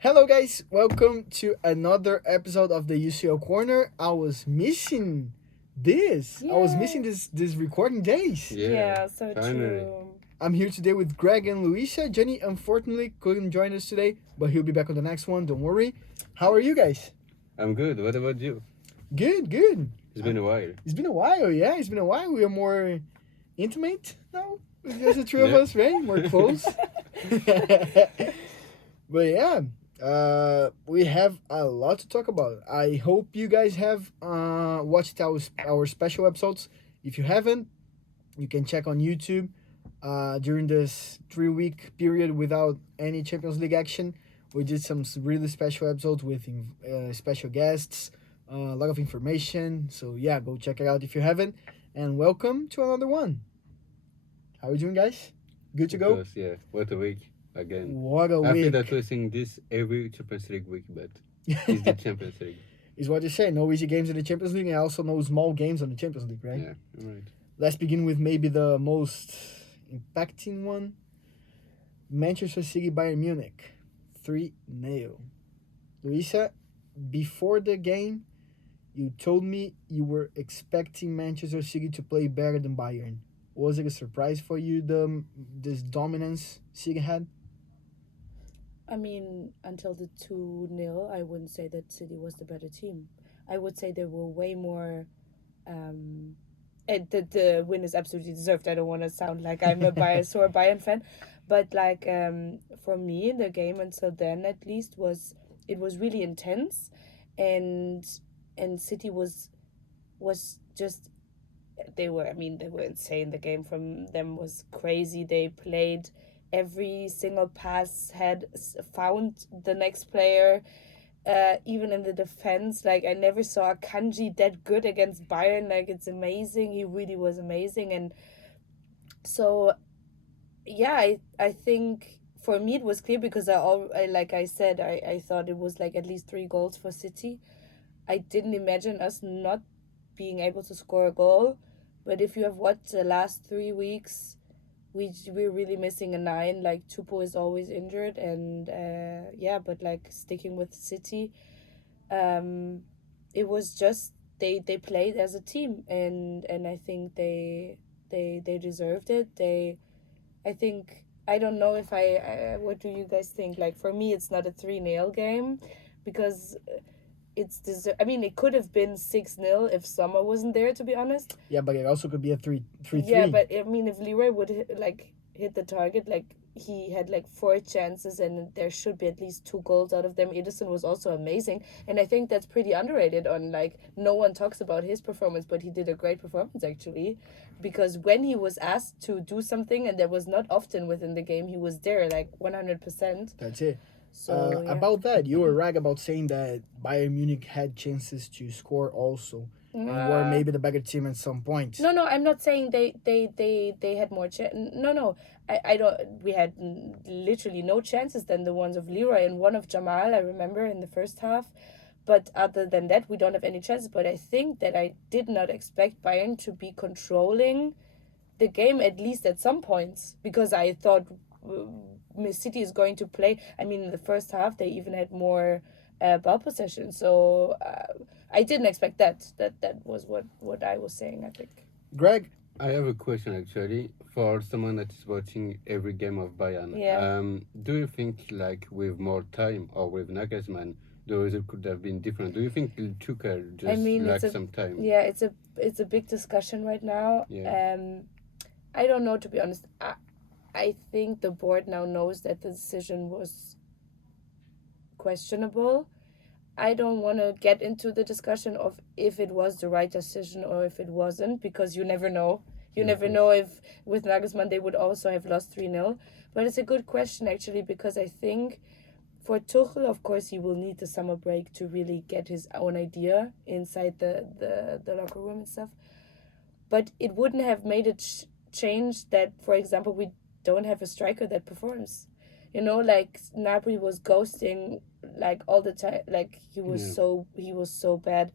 Hello, guys. Welcome to another episode of the UCL Corner. I was missing this. I was missing Yeah. this recording days. Yeah, so finally. true. I'm here today with Greg and Louisa. Gianni unfortunately couldn't join us today, but he'll be back on the next one. Don't worry. How are you guys? I'm good. What about you? Good, good. It's been a while. It's been a while. Yeah, it's been a while. We are more intimate now. With just the three of Yeah. us, right? More close. But yeah, we have a lot to talk about. I hope you guys have watched our special episodes. If you haven't, you can check on YouTube. During this 3 week period without any Champions League action, we did some really special episodes with special guests, a lot of information. So yeah, go check it out if you haven't. And welcome to another one. How are you doing, guys? Good to go? Because, yeah, what a week again. What a I feel week. that we're seeing this every Champions League week, but it's the Champions League. Is what you say. No easy games in the Champions League and also no small games on the Champions League, right? Yeah, right. Let's begin with maybe the most impacting one. Manchester City Bayern Munich 3-0. Luisa, before the game, you told me you were expecting Manchester City to play better than Bayern. Was it a surprise for you, this dominance City had? I mean, until the 2-0, I wouldn't say that City was the better team. I would say they were way more. The win is absolutely deserved. I don't want to sound like I'm a sore Bayern fan, but like for me, the game until then at least was really intense, and City was just they were insane. The game from them was crazy. They played every single pass, had found the next player. Even in the defense, like I never saw a Kanji that good against Bayern. Like it's amazing. He really was amazing, and so yeah, I think for me it was clear because like I said, I thought it was like at least 3 goals for City. I didn't imagine us not being able to score a goal, but if you have watched the last 3 weeks, we're really missing a nine. Like Tupo is always injured, and yeah, but like sticking with City, it was just they played as a team, and I think they deserved it. I think I don't know if what do you guys think? Like for me, it's not a 3-0 game, because I mean, it could have been 6-0 if Sommer wasn't there. To be honest. Yeah, but it also could be a 3-3. Yeah, but I mean, if Leroy would hit the target, like he had like 4 chances, and there should be at least 2 goals out of them. Edison was also amazing, and I think that's pretty underrated. On like no one talks about his performance, but he did a great performance actually, because when he was asked to do something, and that was not often within the game, he was there like 100%. That's it. So yeah. About that, you were right about saying that Bayern Munich had chances to score also, and were maybe the better team at some point. No, I'm not saying they had more No, I don't. We had literally no chances than the ones of Leroy and one of Jamal. I remember in the first half, but other than that, we don't have any chances. But I think that I did not expect Bayern to be controlling the game, at least at some points, because I thought City is going to play. I mean, in the first half, they even had more ball possession. So I didn't expect that. That was what I was saying, I think. Greg, I have a question actually for someone that is watching every game of Bayern. Yeah. Do you think like with more time or with Nagelsmann, the result could have been different? Do you think Tuchel just some time? Yeah, it's a big discussion right now. Yeah. I don't know, to be honest. I think the board now knows that the decision was questionable. I don't want to get into the discussion of if it was the right decision or if it wasn't, because you never know. You never know if with Nagelsmann they would also have lost 3-0. But it's a good question actually, because I think for Tuchel, of course, he will need the summer break to really get his own idea inside the locker room and stuff. But it wouldn't have made a change that, for example, we don't have a striker that performs. Like Napoli was ghosting like all the time. Like he was so bad.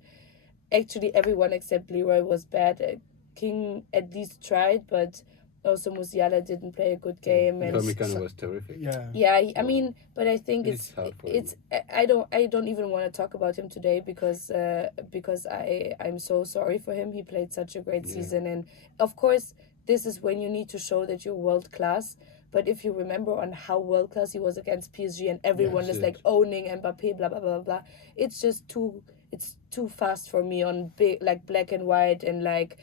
Actually, everyone except Leroy was bad. King at least tried, but Also, Musiala didn't play a good game, and Upamecano was terrific. Yeah. I mean, but I think It's hard for it's I don't even want to talk about him today because I'm so sorry for him. He played such a great season, and of course this is when you need to show that you're world class. But if you remember on how world class he was against PSG, and everyone is like owning Mbappe, blah blah blah blah, it's just too fast for me on big like black and white and like.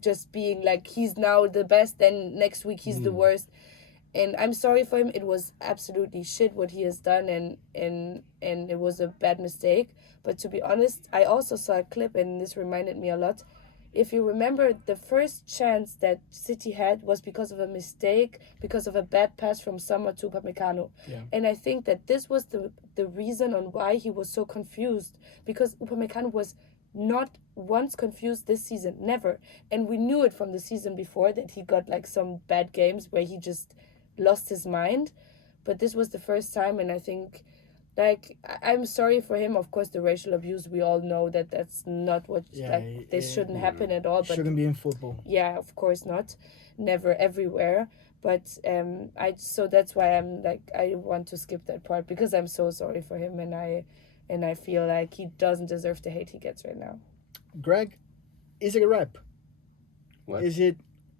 Just being like he's now the best, then next week he's the worst, and I'm sorry for him. It was absolutely shit what he has done, and it was a bad mistake. But to be honest, I also saw a clip, and this reminded me a lot. If you remember, the first chance that City had was because of a mistake, because of a bad pass from Sommer to Upamecano. And I think that this was the reason on why he was so confused, because Upamecano was not once confused this season, never. And we knew it from the season before that he got like some bad games where he just lost his mind, but this was the first time. And I think like I'm sorry for him. Of course, the racial abuse, we all know that that's not what this shouldn't happen at all, but shouldn't be in football. Yeah, of course not, never everywhere. But so that's why I'm like I want to skip that part, because I'm so sorry for him, and I feel like he doesn't deserve the hate he gets right now. Greg, is it a wrap? What? Is it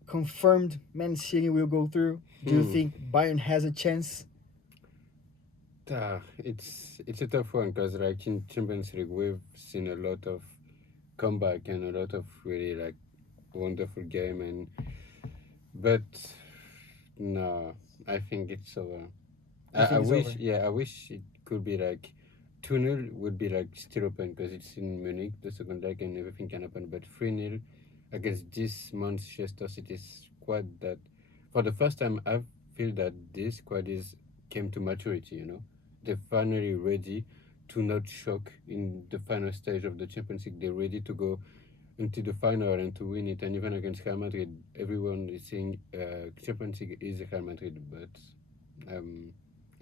confirmed Man City will go through? Do you think Bayern has a chance? It's a tough one, because like in Champions League we've seen a lot of comeback and a lot of really like wonderful game, but no, I think it's over. I wish it could be like 2-0 would be like still open, because it's in Munich, the second leg, and everything can happen. But 3-0 against this Manchester City squad that, for the first time, I feel that this squad came to maturity. You know, they're finally ready to not shock in the final stage of the Champions League. They're ready to go into the final and to win it. And even against Real Madrid, everyone is saying Champions League is Real Madrid, but.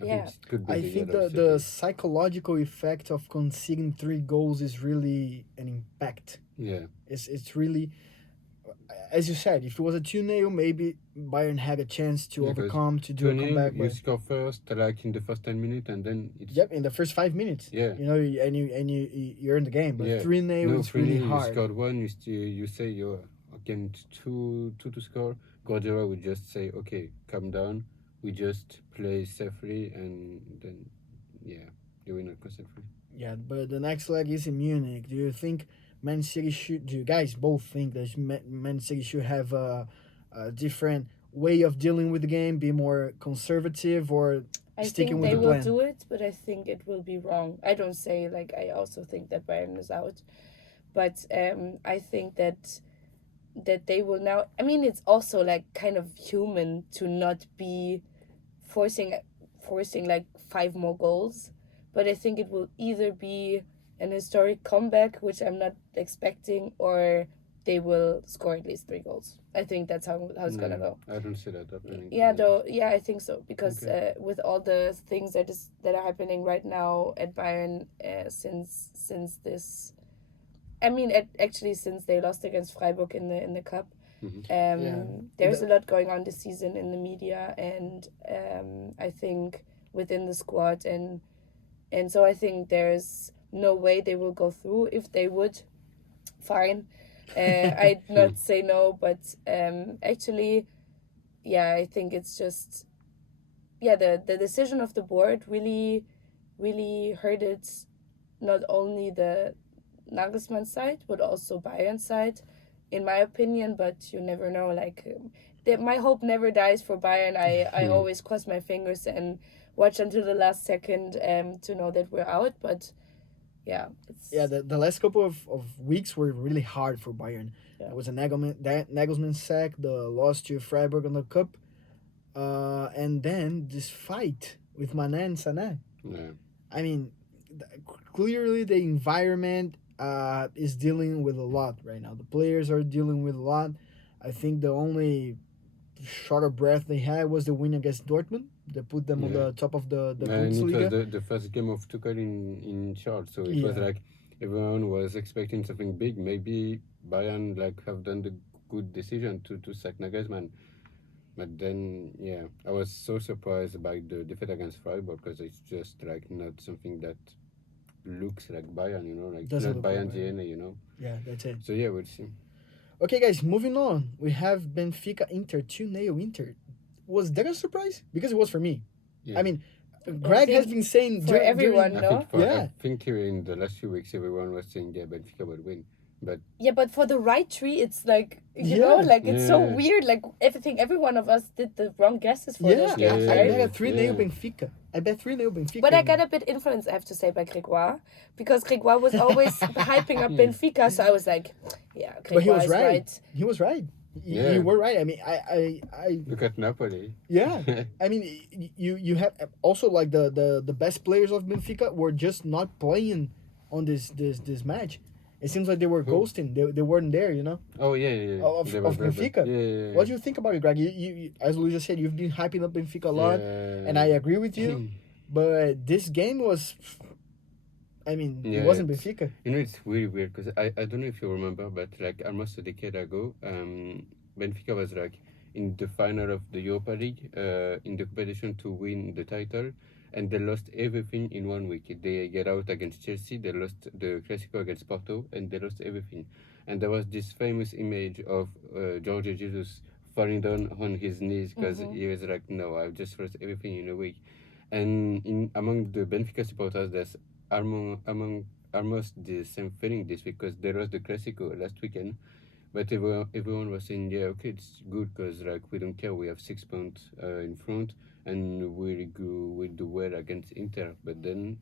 I think the psychological effect of conceding 3 goals is really an impact. Yeah. It's really, as you said, if it was a 2-0, maybe Bayern had a chance to overcome, to do a comeback. You score first, like in the first 10 minutes, and then it's... Yep, in the first 5 minutes. Yeah. You know, you're in the game. But 3-0 is really hard. You scored 1, you say you're again 2 to score. Guardiola would just say, okay, calm down. We just play safely, and then, you win constantly. Yeah, but the next leg is in Munich. Do you think Man City do you guys both think that Man City should have a different way of dealing with the game, be more conservative, or sticking with the plan? I think they will do it, but I think it will be wrong. I don't say, like, I also think that Bayern is out, but I think that they will now. I mean, it's also like kind of human to not be forcing like 5 more goals, but I think it will either be an historic comeback, which I'm not expecting, or they will score at least 3 goals. I think that's how it's gonna go. I don't see that happening. Yeah, I think so, because with all the things that are happening right now at Bayern, since this. I mean, actually, since they lost against Freiburg in the cup, there's a lot going on this season in the media, and I think within the squad, and so I think there's no way they will go through. If they would, fine. I'd not say no, but actually, I think it's just the decision of the board really, really hurted not only the Nagelsmann side, but also Bayern side, in my opinion. But you never know. Like, my hope never dies for Bayern. I always cross my fingers and watch until the last second to know that we're out. But the last couple of weeks were really hard for Bayern. It was a Nagelsmann sack, the loss to Freiburg on the cup, and then this fight with Mané and Sané. Yeah. I mean, clearly the environment is dealing with a lot right now. The players are dealing with a lot. I think the only short of breath they had was the win against Dortmund. They put them on the top of the Bundesliga. It was the first game of Tuchel in charge, so it was like everyone was expecting something big. Maybe Bayern like have done the good decision to sack Nagelsmann. But then, yeah, I was so surprised by the defeat against Freiburg because it's just like not something that looks like Bayern, like it's Doesn't not look like Bayern Bayern. DNA. Yeah, that's it. So yeah, we'll see. Okay, guys, moving on. We have Benfica Inter 2-0 Inter. Was that a surprise? Because it was for me. Yeah. I mean, Greg has think been saying for everyone, I no? think Yeah. I think in the last few weeks everyone was saying Benfica would win, but Yeah, but for the right tree, it's like, you know, like it's so Yeah. weird. Like every one of us did the wrong guesses for Yeah, those Yeah, games, I right? bet a 3-0 yeah. Benfica. I bet 3-0 Benfica. But I got a bit influenced, I have to say, by Grégoire, because Grégoire was always hyping up Benfica, so I was like, yeah, Grégoire But he was is right. right. He was right. Yeah. You were right. I mean, I look at Napoli. yeah. I mean, you have also like the best players of Benfica were just not playing on this match. It seems like they were Who? ghosting. They weren't there. Oh yeah. Of They were very bad. Benfica. Yeah. What do you think about it, Greg? You as Luisa said, you've been hyping up Benfica a lot, and I agree with you. But this game was, I mean, Yeah, it wasn't it's- Benfica. It's really weird because I don't know if you remember, but like almost a decade ago, Benfica was like in the final of the Europa League, in the competition to win the title, and they lost everything in 1 week. They get out against Chelsea, they lost the Clasico against Porto, and they lost everything. And there was this famous image of Jorge Jesus falling down on his knees because he was like, "No, I've just lost everything in a week." And among the Benfica supporters, there's almost the same feeling this week because they lost the Clasico last weekend. But everyone was saying, yeah, okay, it's good because like we don't care. We have 6 points in front, and we do well against Inter. But then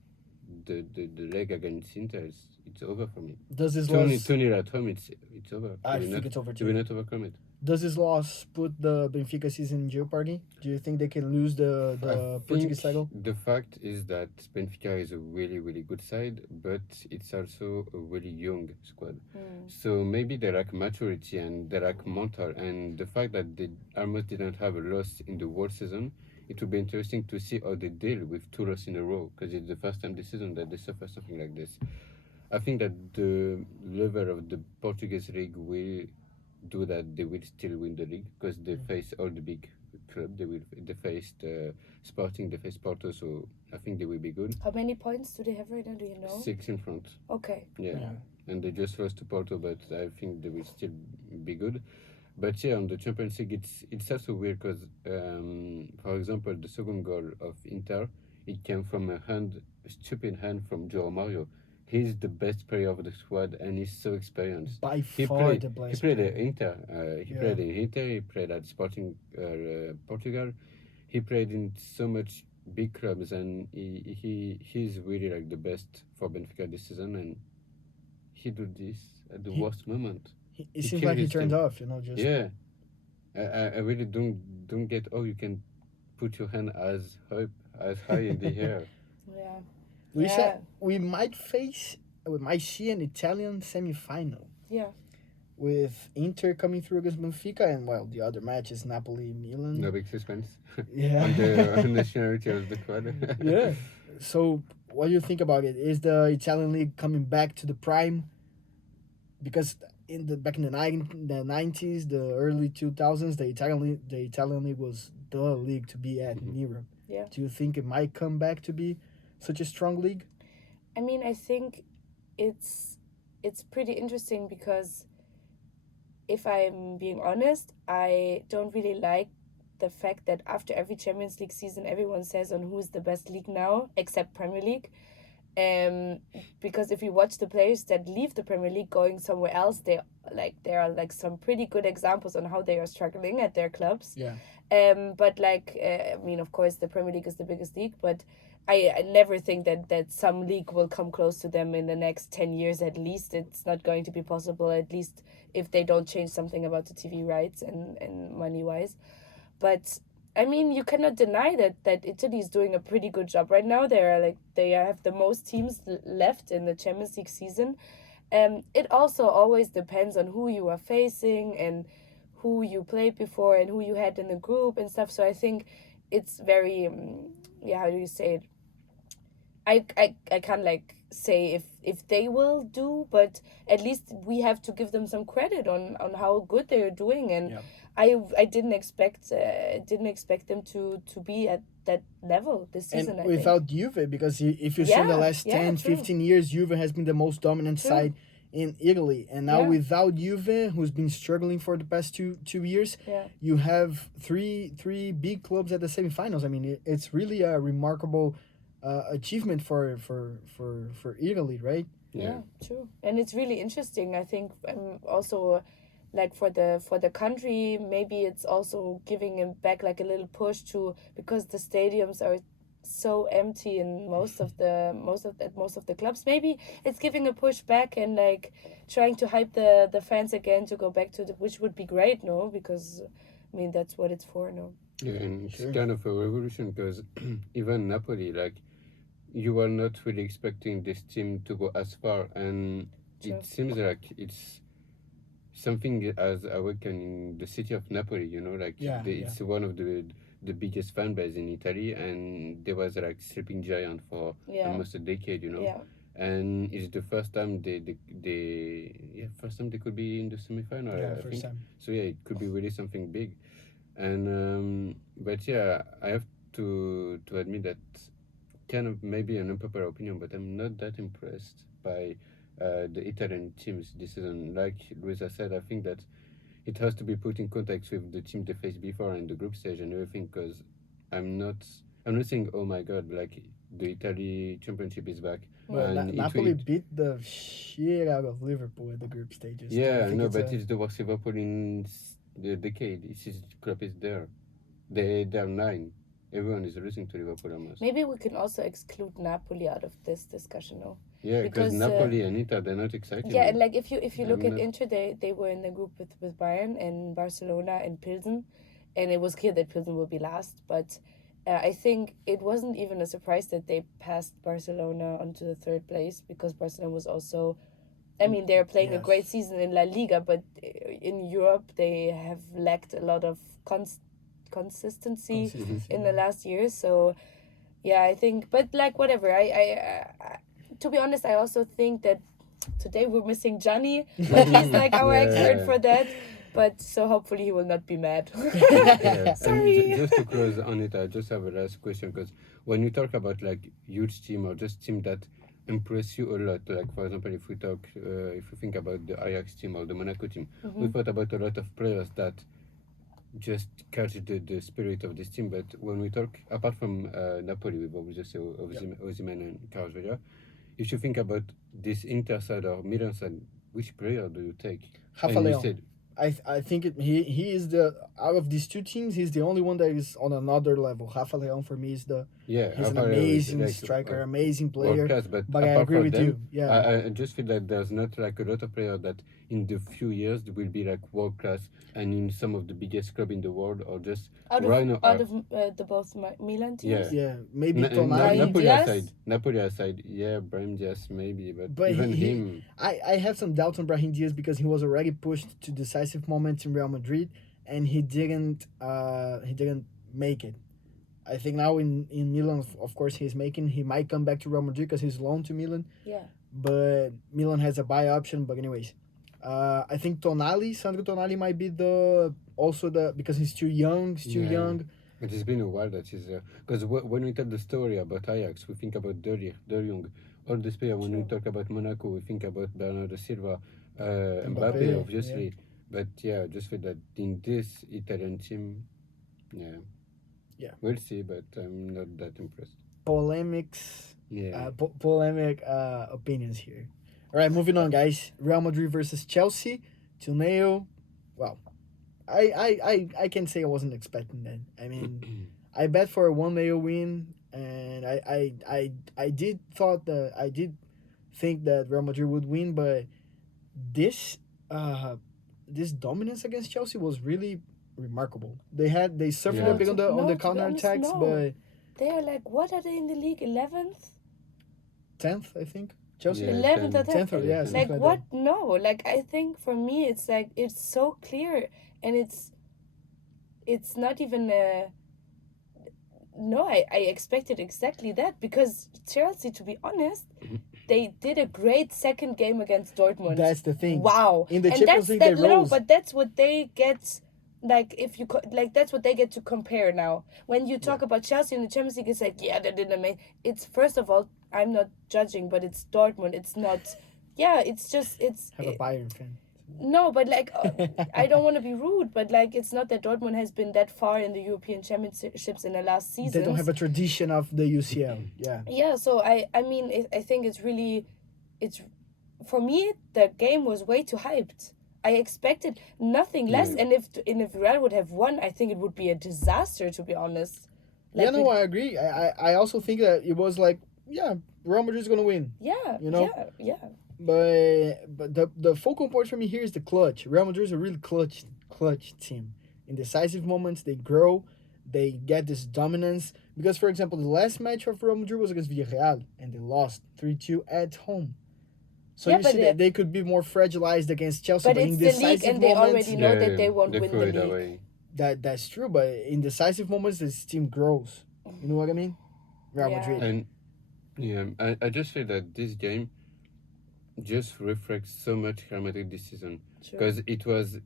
the leg against Inter it's over for me. Does this Tony loss? at home, it's over. I They will think not- it's over They will too. not overcome it. Does this loss put the Benfica season in jeopardy? Do you think they can lose the I Portuguese think title? the fact is that Benfica is a really, really good side, but it's also a really young squad. So maybe they lack maturity and they lack mental. And the fact that they almost didn't have a loss in the whole season, it would be interesting to see how they deal with 2 losses in a row because it's the first time this season that they suffer something like this. I think that the level of the Portuguese league will do that. They will still win the league because they face all the big clubs. They faced Sporting, they faced Porto, so I think they will be good. How many points do they have right now? Do you know? 6 in front. Okay. Yeah. And they just lost to Porto, but I think they will still be good. But yeah, on the Champions League, it's also weird because, for example, the second goal of Inter, it came from a stupid hand from Joao Mario. He's the best player of the squad, and he's so experienced. By He far played. the He best. played player. at Inter. He played in Inter. He played at Sporting Portugal. He played in so much big clubs, and he's really like the best for Benfica this season. And he did this at the worst moment. It He seems killed like he his turned team. off. Just Yeah, I really don't get. Oh, you can put your hand as high in the air. Yeah. Luisa, Yeah. we might see an Italian semi-final Yeah. with Inter coming through against Benfica, and well, the other match is Napoli, Milan. No big suspense Yeah. on the nationality of the squad. Yeah. So, what do you think about it? Is the Italian league coming back to the prime? Because back in the 90s, the early 2000s, the Italian league was the league to be at in Europe. Yeah. Do you think it might come back to be such a strong league? I mean, I think it's pretty interesting because if I'm being honest, I don't really like the fact that after every Champions League season, everyone says on who's the best league now, except Premier League. Because if you watch the players that leave the Premier League going somewhere else, there are like some pretty good examples on how they are struggling at their clubs. Yeah. But I mean, of course, the Premier League is the biggest league, but I never think that some league will come close to them in the next 10 years at least. It's not going to be possible, at least if they don't change something about the TV rights and money-wise. But I mean, you cannot deny that Italy is doing a pretty good job right now. They have the most teams left in the Champions League season. It also always depends on who you are facing and who you played before and who you had in the group and stuff. So I think it's very, how do you say it? I can't like say if they will do, but at least we have to give them some credit on how good they're doing. And Yeah. I didn't expect them to be at that level this season. And I without Juve, because if you see in the Yeah, last yeah, 10, true. 15 years, Juve has been the most dominant True. side in Italy. And now Yeah. without Juve, who's been struggling for the past two years, think. Yeah. you have three big clubs at the semifinals. I mean, it's really a remarkable achievement for Italy, right? Yeah, true. And it's really interesting. I think also like for the country, maybe it's also giving him back like a little push to, because the stadiums are so empty in most of the clubs. Maybe it's giving a push back and like trying to hype the fans again to go back to which would be great, no? Because I mean that's what it's for, no? Yeah, and it's Sure. kind of a revolution because even Napoli, like, you were not really expecting this team to go as far, and True. it seems like it's something as awakened in the city of Napoli. You know, like Yeah, it's one of the biggest fan base in Italy, and there was like sleeping giant for Yeah. almost a decade. You know, Yeah. and it's the first time first time they could be in the semifinal. Yeah, I first think. time. So yeah, it could be really something big, and but yeah, I have to admit that kind of maybe an unpopular opinion, but I'm not that impressed by the Italian teams this season. Like Luisa said, I think that it has to be put in context with the team they faced before in the group stage and everything. Because I'm not saying oh my god, like the Italy championship is back. Well, And Napoli beat the shit out of Liverpool at the group stages. Do you Yeah, think no, it's but it's the worst Liverpool in the decade. His club is there. They're 9. Everyone is losing to Liverpool almost. Maybe we can also exclude Napoli out of this discussion, no? Yeah, because because, Napoli and Inter, they're not exciting. Yeah, and like if you look I'm at not- Inter, they were in the group with Bayern and Barcelona and Pilsen, and it was clear that Pilsen would be last. But I think it wasn't even a surprise that they passed Barcelona onto the third place, because Barcelona was also, I mean, they're playing a Yes. great season in La Liga, but in Europe they have lacked a lot of consistency in the last years. So yeah, I think, but like whatever, I to be honest, I also think that today we're missing Gianni, but he's like our Yeah. expert for that. But so hopefully he will not be mad. Yeah, Sorry. and just to close on it, I just have a last question, because when you talk about like huge team or just team that impress you a lot, like for example, if we talk, if we think about the Ajax team or the Monaco team, we thought about a lot of players that just catch the spirit of this team. But when we talk, apart from Napoli, with obviously Osimhen and Carlos Vela, if you think about this Inter side or Milan side, which player do you take? Rafa And you Leão. said, I think he is the, out of these two teams, he's the only one that is on another level. Rafa Leão for me is he's an Rafa Leão is amazing like, striker, amazing world player. class, But I apart agree from with them, you. Yeah. I just feel that there's not like a lot of players that in the few years will be like world class and in some of the biggest club in the world, or just out of right now, the both Milan teams. Yeah. Yeah, maybe Brahim Tonali. Diaz? Napoli aside, yeah, Brahim Diaz maybe, but But even he- him, I have some doubts on Brahim Diaz because he was already pushed to decisive moments in Real Madrid, and he didn't make it. I think now in Milan, of course, he might come back to Real Madrid because he's loaned to Milan, Yeah. but Milan has a buy option. But anyways, I think Sandro Tonali might be because he's too young. It has been a while that he's there. Because when we tell the story about Ajax, we think about De Jong, all this player. When we True. talk about Monaco, we think about Bernardo Silva, Mbappe, Mbappe, obviously. But yeah, I just feel that in this Italian team, Yeah. we'll see. But I'm not that impressed. Polemics. Yeah, Polemic opinions here. All right, moving on, guys. Real Madrid versus Chelsea. Torneo. Well, I can say I wasn't expecting that. I mean, I bet for a 1-0 win, and I did think that Real Madrid would win, but this dominance against Chelsea was really remarkable. They suffered Yeah. a bit on the No, to be counter honest, attacks, no. but They are like, what are they in the league? 11th? 10th, I think. Chelsea. Yeah, 11th, I think. 10th, yeah, something Like like what? No, like I think for me it's like it's so clear, and it's not even no, I expected exactly that because Chelsea, to be honest, they did a great second game against Dortmund. That's the thing. Wow. In the And Champions that's League, that. they No, rose. but that's what they get. Like if you like, that's what they get to compare now. When you talk about Chelsea in the Champions League, it's like they did amazing. It's first of all, I'm not judging, but it's Dortmund. It's not. Yeah, it's just Have a Bayern fan. no, but like I don't want to be rude, but like it's not that Dortmund has been that far in the European Championships in the last season. They don't have a tradition of the UCL. Yeah. Yeah, so I mean I think it's really, it's, for me the game was way too hyped. I expected nothing less, and if Real would have won, I think it would be a disaster, to be honest. Yeah, no, I agree. I also think that it was like, Real Madrid is gonna win. Yeah, You know? yeah. But the focal point for me here is the clutch. Real Madrid is a really clutch team. In decisive moments, they grow, they get this dominance. Because, for example, the last match of Real Madrid was against Villarreal, and they lost 3-2 at home. So Yeah, you but see that they could be more fragilized against Chelsea. But in it's the league, decisive and they moments, already know that they won't they win throw the it league. away. that's true. But in decisive moments, this team grows. You know what I mean? Real Yeah. Madrid. And I just feel that this game just reflects so much Real Madrid this season, True. because it was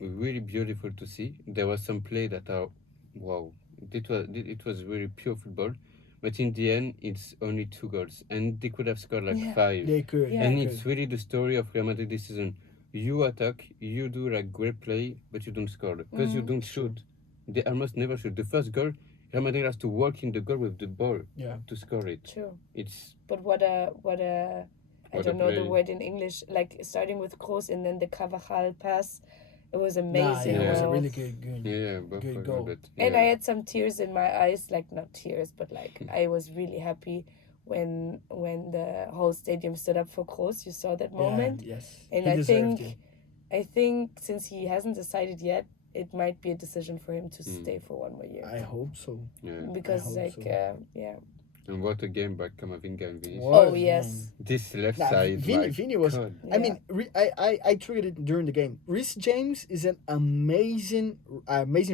really beautiful to see. There was some play that are wow. It was really pure football, but in the end, it's only 2 goals, and they could have scored like Yeah. 5. They could. Yeah. And they it's could. really the story of Real Madrid this season. You attack, you do like great play, but you don't score because you don't shoot. They almost never shoot. The first goal, Real Madrid has to walk in the goal with the ball to score it. True. It's But what a I What a don't know the play. word in English. Like starting with Kroos and then the Carvajal pass, it was Nah, amazing. it was a bro. really good. both Good are goal. good, but And I had some tears in my eyes, like not tears, but like I was really happy when the whole stadium stood up for Kroos. You saw that moment, Yeah, yes. and He I deserved think it. since he hasn't decided yet, it might be a decision for him to stay for one more year. I hope so. Because hope like so. yeah. And what a game by Camavinga and Vinicius. What? Oh yes. This left Nah, side, my Vini was. God. I mean, I tweeted it during the game. Reece James is an amazing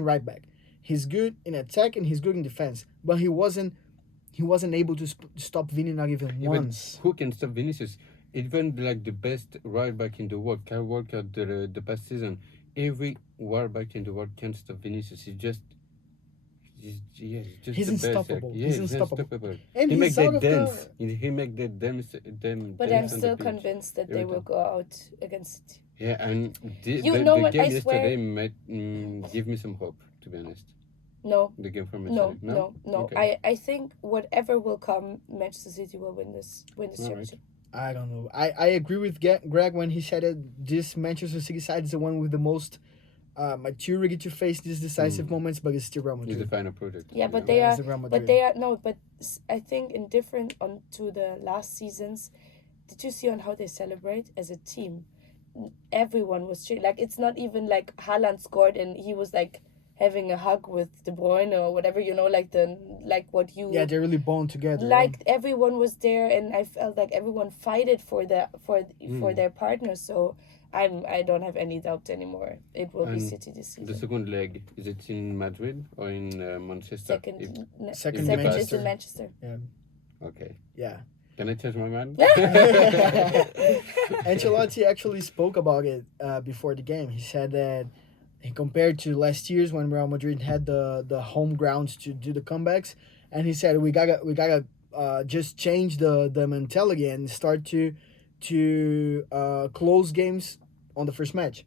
right back. He's good in attack and he's good in defense, but he wasn't able to stop Vini not even Yeah, but once. who can stop Vinicius? Even like the best right back in the world, Kyle Walker, the past season, every right back in the world can stop Vinicius. He's just He's the best. unstoppable. Yeah, He's he's unstoppable. And he he's makes out that of dance. the. He make that dance. But I'm dance on the still pitch. convinced that they Every will time. go out against City. Yeah, and You know the what, game I swear- yesterday might give me some hope, to be honest. No, The game from no, yesterday. no. Okay. I think whatever will come, Manchester City will win this Alright. championship. I don't know. I agree with Greg when he said that this Manchester City side is the one with the most maturity to face these decisive moments, but it's still Real It's Madrid. the final product. Yeah, you but know? they it's are, the Real but Madrid. they are no, but I think indifferent on to the last seasons. Did you see on how they celebrate as a team? Everyone was cheering. Like it's not even like Haaland scored and he was like having a hug with De Bruyne or whatever. You know, like what you. Yeah, they're really bound together. Like everyone was there, and I felt like everyone fighted for their partner. So I don't have any doubt anymore. It will be And City this The season. second leg, is it in Madrid or in Manchester? Second Second in it's Manchester. in Manchester. Okay. Yeah. Can I change my mind? Ancelotti actually spoke about it before the game. He said that he compared to last year's when Real Madrid had the home grounds to do the comebacks, and he said we gotta just change the mentality and start to close games on the first match.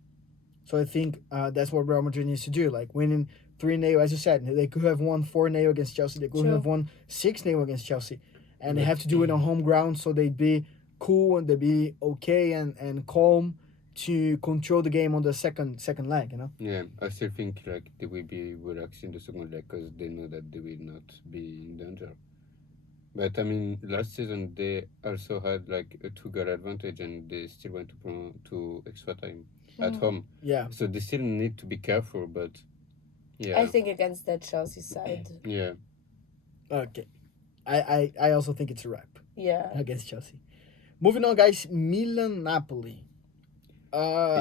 So I think that's what Real Madrid needs to do, like winning 3-0, as you said. They could have won 4-0 against Chelsea. They could True. have won 6-0 against Chelsea. And they have to do it on home ground so they'd be cool and they'd be okay and calm to control the game on the second leg, you know? Yeah, I still think like they will be relaxed in the second leg because they know that they will not be in danger. But I mean, last season they also had like a 2-goal advantage and they still went to extra time at home. Yeah. So they still need to be careful, but yeah. I think against that Chelsea side. Yeah. Okay. I also think it's a wrap Yeah. against Chelsea. Moving on, guys. Milan-Napoli.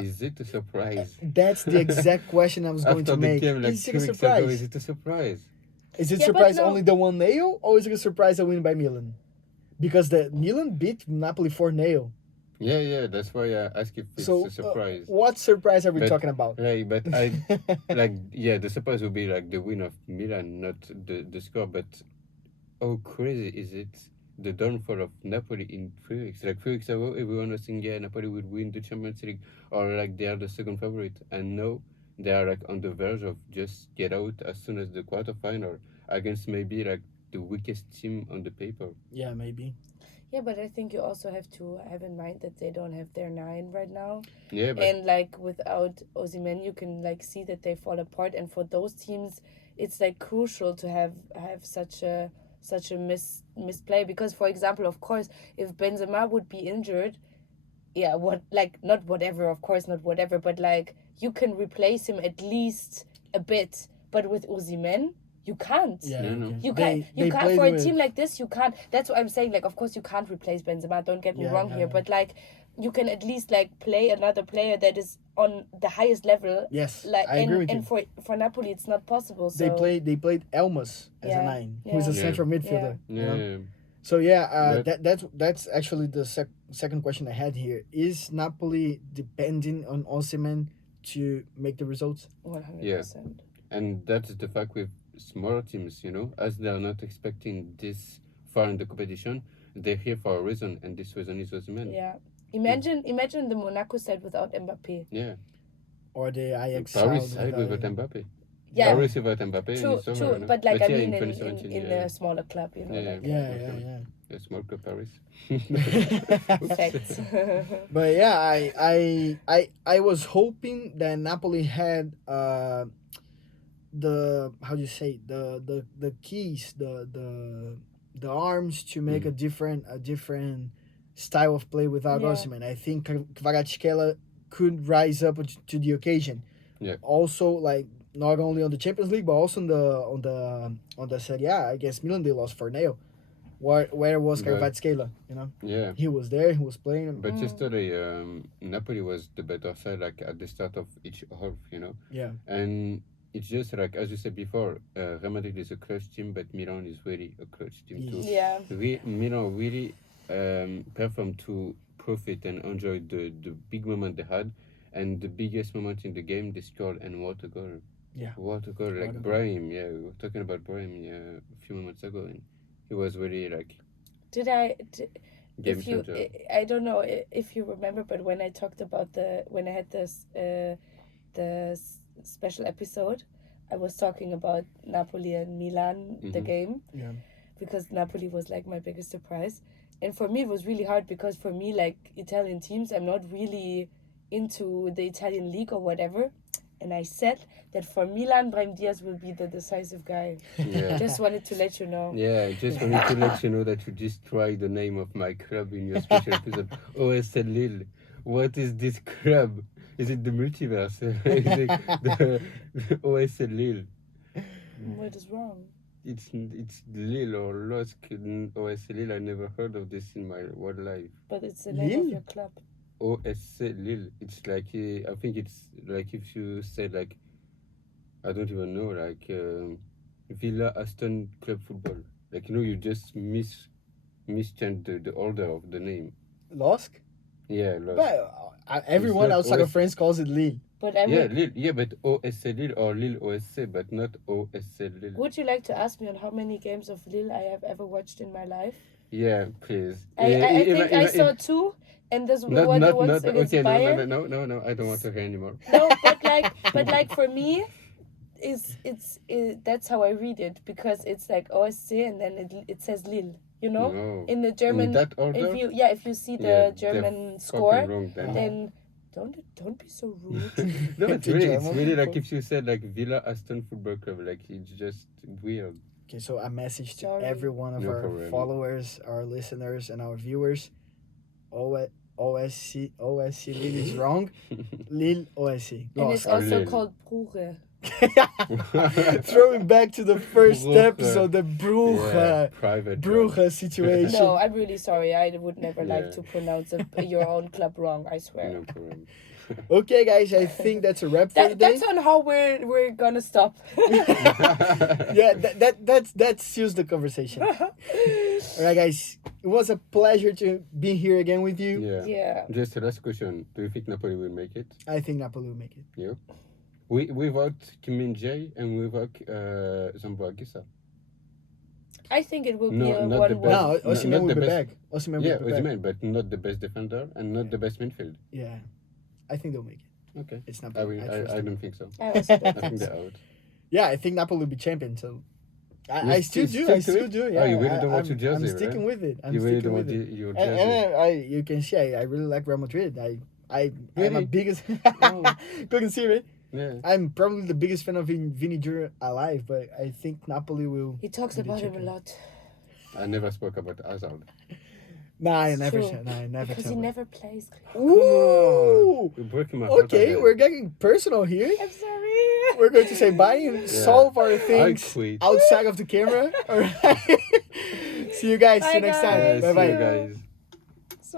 Is it a surprise? That's the exact question I was going After to the make. game like Is 2 it a weeks ago, surprise? is it a surprise? Is it Yeah, but surprise no. only the 1-0, or is it a surprise a win by Milan? Because the Milan beat Napoli 4-0. Yeah, that's why I ask if it's So a surprise. what surprise are we But- talking about? Right, but the surprise would be like the win of Milan, not the score. But how crazy is it? The downfall of Napoli in 3 weeks. Like 3 weeks ago, everyone was saying, yeah, Napoli would win the Champions League, or like they are the second favorite. And now they are like on the verge of just get out as soon as the quarterfinal against maybe like the weakest team on the paper. Yeah, maybe. Yeah, but I think you also have to have in mind that they don't have their 9 right now. Yeah, but And like without Osimhen, you can like see that they fall apart. And for those teams, it's like crucial to have such a misplay, because for example, of course, if Benzema would be injured, yeah, what, like, not whatever, of course not whatever, but like you can replace him at least a bit. But with Osimhen, you can't. Yeah, No, no. You can't. You can't played for a with- team like this. You can't. That's what I'm saying. Like, of course, you can't replace Benzema. Don't get me Yeah, wrong yeah, here, yeah. but like, you can at least like play another player that is on the highest level. Yes, Like, I agree with you. and for Napoli, it's not possible. So They played Elmas as a Yeah, 9, who's a yeah. central Yeah. midfielder. you know? yeah. So yeah, But- that's actually the second question I had here. Is Napoli depending on Osimhen to make the results? 100%. And that's the fact with smaller teams, as they are not expecting this far in the competition, they're here for a reason, and this reason is Osimhen. Yeah. Imagine the Monaco side without Mbappe. Yeah. Or the Ajax Paris side side without him? Mbappe. Yeah. Paris without Mbappe. True, is over, true. But like, I yeah, mean, in in 2017, in yeah. a smaller club, you know. Yeah, Like, Yeah. A small club Paris. Facts. But yeah, I was hoping that Napoli had the, how do you say, the keys, the arms to make a different style of play without Yeah. Osimhen. I think Kvaratskhelia could rise up to the occasion. Yeah. Also, like, not only on the Champions League but also on the Serie A against Milan, they lost 4-0. Where was But- Kvaratskhelia? Yeah. He was there. He was playing. But yesterday, Napoli was the better side, like at the start of each half, Yeah. And it's just like, as you said before, Real Madrid is a clutch team, but Milan is really a clutch team too. Yeah. Milan really performed to profit and enjoy the big moment they had, and the biggest moment in the game they scored, and what a goal! Yeah. What a goal! Like What a goal. Brahim, yeah, we were talking about Brahim a few moments ago, and he was really like Did I? game If you, changer. I don't know if you remember, but when I talked about when I had this special episode, I was talking about Napoli and Milan, the Mhm. game, Yeah. because Napoli was like my biggest surprise, and for me it was really hard, because for me, like, Italian teams, I'm not really into the Italian league or whatever, and I said that for Milan, Brahim Diaz will be the decisive guy. Yeah. Just wanted to let you know. Yeah, I just wanted to let you know that you just tried the name of my club in your special episode. OSL Lille. What is this club? Is it the multiverse? Is it the OSL Lille? What is wrong? It's Lille or LOSC OSL Lille. I never heard of this in my whole life. But it's the name of Lille? your club. OSC Lille. It's like I think it's like if you say like I don't even know, like Villa Aston Club Football. Like, you just mischanged the order of the name. Losk? Yeah, LOSC. But everyone not outside of OS France calls it Lille. But I Yeah, would, Lille. Yeah, but OSC Lille or Lille OSC, but not OSC Lille. would you like to ask me on how many games of Lille I have ever watched in my life? Yeah, please. I think I saw 2, and this Not, one not, was not, against okay, Bayern. no, I don't want to hear anymore. No, but like for me, that's how I read it, because it's like OSC and then it says Lille. You know, No. in the German. In that order? If you see the Yeah, German they're score, fucking wrong then. then don't be so rude. No, it's The really, German like people. if you said like Villa Aston Football Club, like it's just weird. Okay, so a message to Sorry. every one of No our problem. followers, our listeners, and our viewers. OSC Lille is wrong. Lille OSC. And it's Lost. also Lille. called Brugge. Throwing back to the first Brugge. episode, the Yeah, private. Brugge situation. No, I'm really sorry. I would never like Yeah. to pronounce your own club wrong. I swear. No problem. Okay, guys, I think that's a wrap for today. That's on how we're gonna stop. Yeah, that seals the conversation. All right, guys, it was a pleasure to be here again with you. Yeah. Yeah. Just a last question. Do you think Napoli will make it? I think Napoli will make it. Yeah. Without Kim Min Jae and without Zambo Anguissa. I think it will be No, a not the 1-1. best. No, Osimhen not will the be best. back. Osimhen Yeah, will be back. Osimhen, but not the best defender and not the best midfield. Yeah, I think they'll make it. Okay. It's Napoli. I trust I them. don't think so. I also I don't think think so. they're out. Yeah, I think Napoli will be champion. So You I still still do. stick I to still it? do. Oh, Yeah, you really don't want your jersey, I'm sticking right? with it. I'm You really sticking don't with want it. your And, jersey. you can see I really like Real Madrid. I'm Really? a biggest. Oh. Couldn't see it. Yeah. I'm probably the biggest fan of Vinny Jr. alive, but I think Napoli will. He talks be the about him a champion. lot. I never spoke about Hazard. Nah, I It's never true. said. Nah, I never Because said. he that. never plays. Ooh. You're breaking my heart. Okay, again. we're getting personal here. I'm sorry. We're going to say bye and solve our things quit. outside of the camera. All right. See you guys. See you Bye, next time. guys. Bye See bye. you guys.